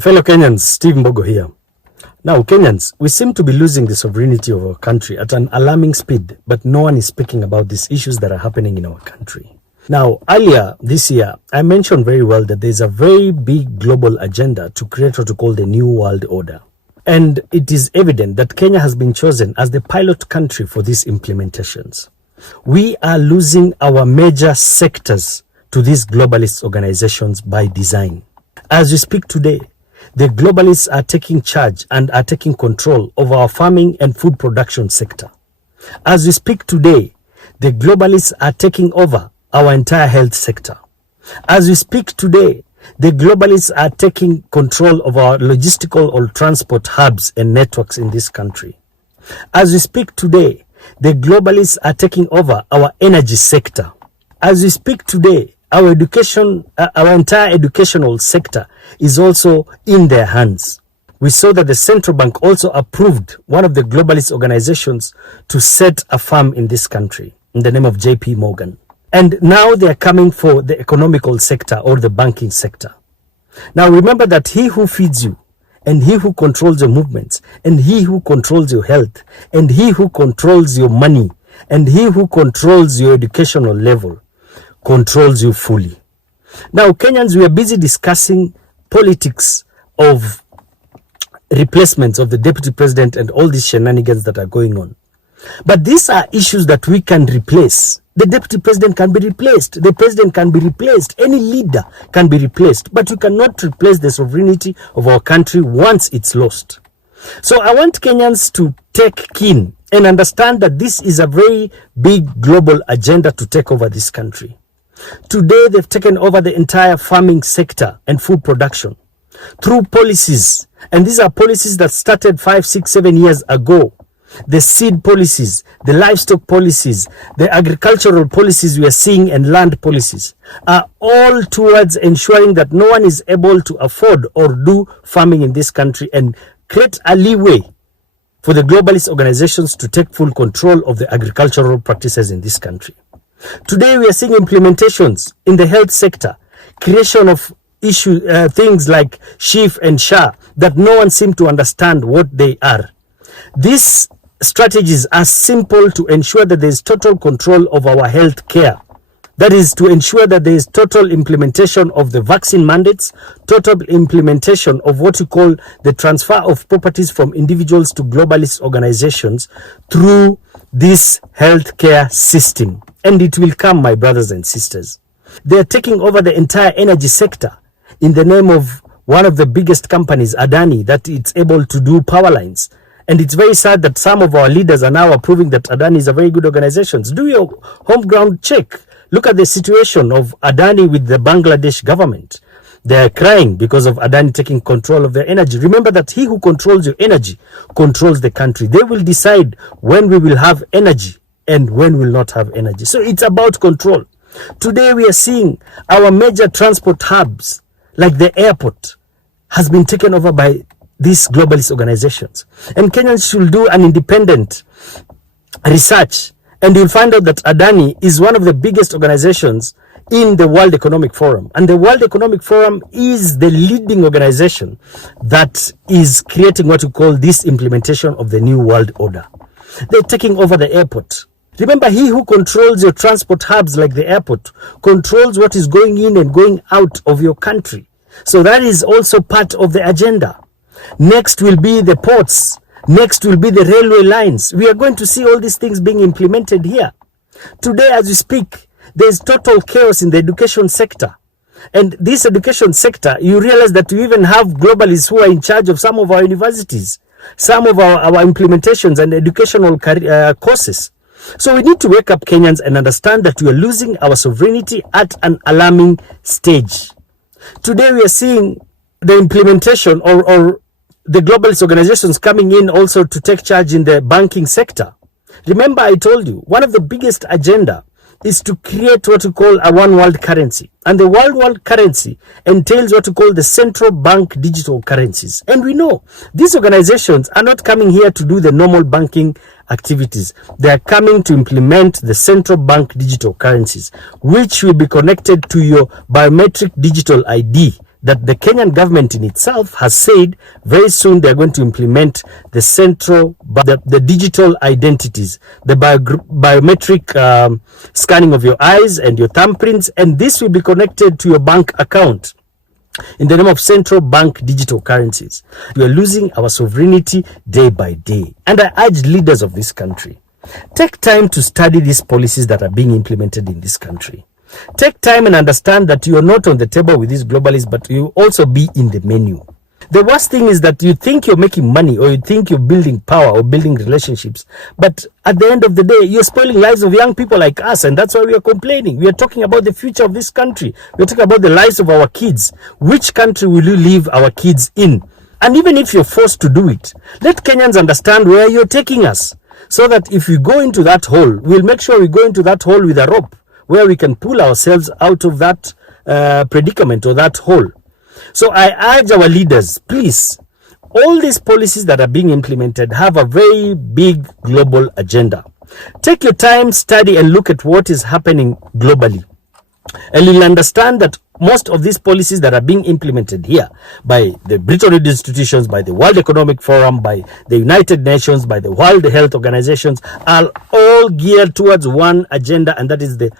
Fellow Kenyans, Steve Mbogo here. Now, Kenyans, we seem to be losing the sovereignty of our country at an alarming speed, but no one is speaking about these issues that are happening in our country. Now, earlier this year, I mentioned very well that there's a very big global agenda to create what we call the New World Order. And it is evident that Kenya has been chosen as the pilot country for these implementations. We are losing our major sectors to these globalist organizations by design. As we speak today, the globalists are taking charge and are taking control of our farming and food production sector. As we speak today, the globalists are taking over our entire health sector. As we speak today, the globalists are taking control of our logistical or transport hubs and networks in this country. As we speak today, the globalists are taking over our energy sector. As we speak today, our entire educational sector is also in their hands. We saw that the central bank also approved one of the globalist organizations to set a farm in this country in the name of JP Morgan. And now they are coming for the economical sector or the banking sector. Now remember that he who feeds you and he who controls your movements and he who controls your health and he who controls your money and he who controls your educational level controls you fully. Now, Kenyans, we are busy discussing politics of replacements of the deputy president and all these shenanigans that are going on. But these are issues that we can replace. The deputy president can be replaced. The president can be replaced. Any leader can be replaced. But you cannot replace the sovereignty of our country once it's lost. So I want Kenyans to take keen and understand that this is a very big global agenda to take over this country. Today, they've taken over the entire farming sector and food production through policies. And these are policies that started 5, 6, 7 years ago. The seed policies, the livestock policies, the agricultural policies we are seeing and land policies are all towards ensuring that no one is able to afford or do farming in this country and create a leeway for the globalist organizations to take full control of the agricultural practices in this country. Today, we are seeing implementations in the health sector, creation of things like SHIF and SHA that no one seems to understand what they are. These strategies are simple to ensure that there is total control of our health care. That is to ensure that there is total implementation of the vaccine mandates, total implementation of what we call the transfer of properties from individuals to globalist organizations through this healthcare system. And it will come, my brothers and sisters. They are taking over the entire energy sector in the name of one of the biggest companies, Adani, that it's able to do power lines. And it's very sad that some of our leaders are now approving that Adani is a very good organization. Do your home ground check. Look at the situation of Adani with the Bangladesh government. They are crying because of Adani taking control of their energy. Remember that he who controls your energy controls the country. They will decide when we will have energy and when we will not have energy. So it's about control. Today we are seeing our major transport hubs, like the airport, has been taken over by these globalist organizations. And Kenyans should do an independent research, and you'll find out that Adani is one of the biggest organizations in the World Economic Forum. And the World Economic Forum is the leading organization that is creating what we call this implementation of the New World Order. They're taking over the airport. Remember, he who controls your transport hubs like the airport controls what is going in and going out of your country. So that is also part of the agenda. Next will be the ports. Next will be the railway lines. We are going to see all these things being implemented here. Today, as we speak, there is total chaos in the education sector. And this education sector, you realize that we even have globalists who are in charge of some of our universities, some of our implementations and educational courses. So we need to wake up, Kenyans, and understand that we are losing our sovereignty at an alarming stage. Today, we are seeing the implementation or the globalist organizations coming in also to take charge in the banking sector. Remember, I told you, one of the biggest agenda is to create what we call a one world currency. And the one world currency entails what we call the central bank digital currencies. And we know these organizations are not coming here to do the normal banking activities. They are coming to implement the central bank digital currencies, which will be connected to your biometric digital ID that the Kenyan government in itself has said very soon they're going to implement the central, the digital identities, the biometric scanning of your eyes and your thumbprints, and this will be connected to your bank account in the name of central bank digital currencies. We are losing our sovereignty day by day. And I urge leaders of this country, take time to study these policies that are being implemented in this country. Take time and understand that you are not on the table with these globalists, but you also be in the menu. The worst thing is that you think you're making money, or you think you're building power or building relationships, but at the end of the day, you're spoiling lives of young people like us, and that's why we are complaining. We are talking about the future of this country. We're talking about the lives of our kids. Which country will you leave our kids in? And even if you're forced to do it, let Kenyans understand where you're taking us, so that if we go into that hole, we'll make sure we go into that hole with a rope, where we can pull ourselves out of that predicament or that hole. So I urge our leaders, please, all these policies that are being implemented have a very big global agenda. Take your time, study, and look at what is happening globally. And you'll understand that most of these policies that are being implemented here by the Bretton Woods institutions, by the World Economic Forum, by the United Nations, by the World Health Organizations, are all geared towards one agenda, and that is the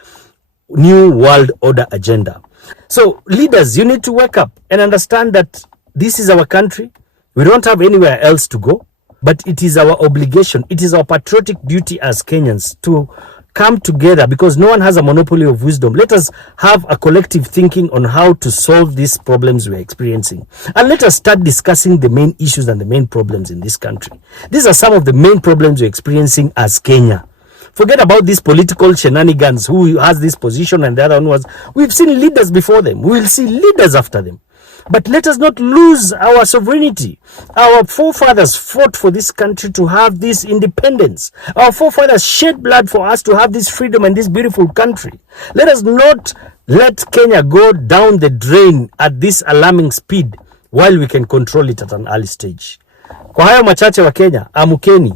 New World Order agenda. So leaders, you need to wake up and understand that this is our country. We don't have anywhere else to go, but it is our obligation. It is our patriotic duty as Kenyans to come together, because no one has a monopoly of wisdom. Let us have a collective thinking on how to solve these problems we're experiencing. And let us start discussing the main issues and the main problems in this country. These are some of the main problems we're experiencing as Kenya. Forget about these political shenanigans, who has this position and the other one was. We've seen leaders before them. We will see leaders after them. But let us not lose our sovereignty. Our forefathers fought for this country to have this independence. Our forefathers shed blood for us to have this freedom and this beautiful country. Let us not let Kenya go down the drain at this alarming speed while we can control it at an early stage. Kwa hayo machache wa Kenya, amukeni.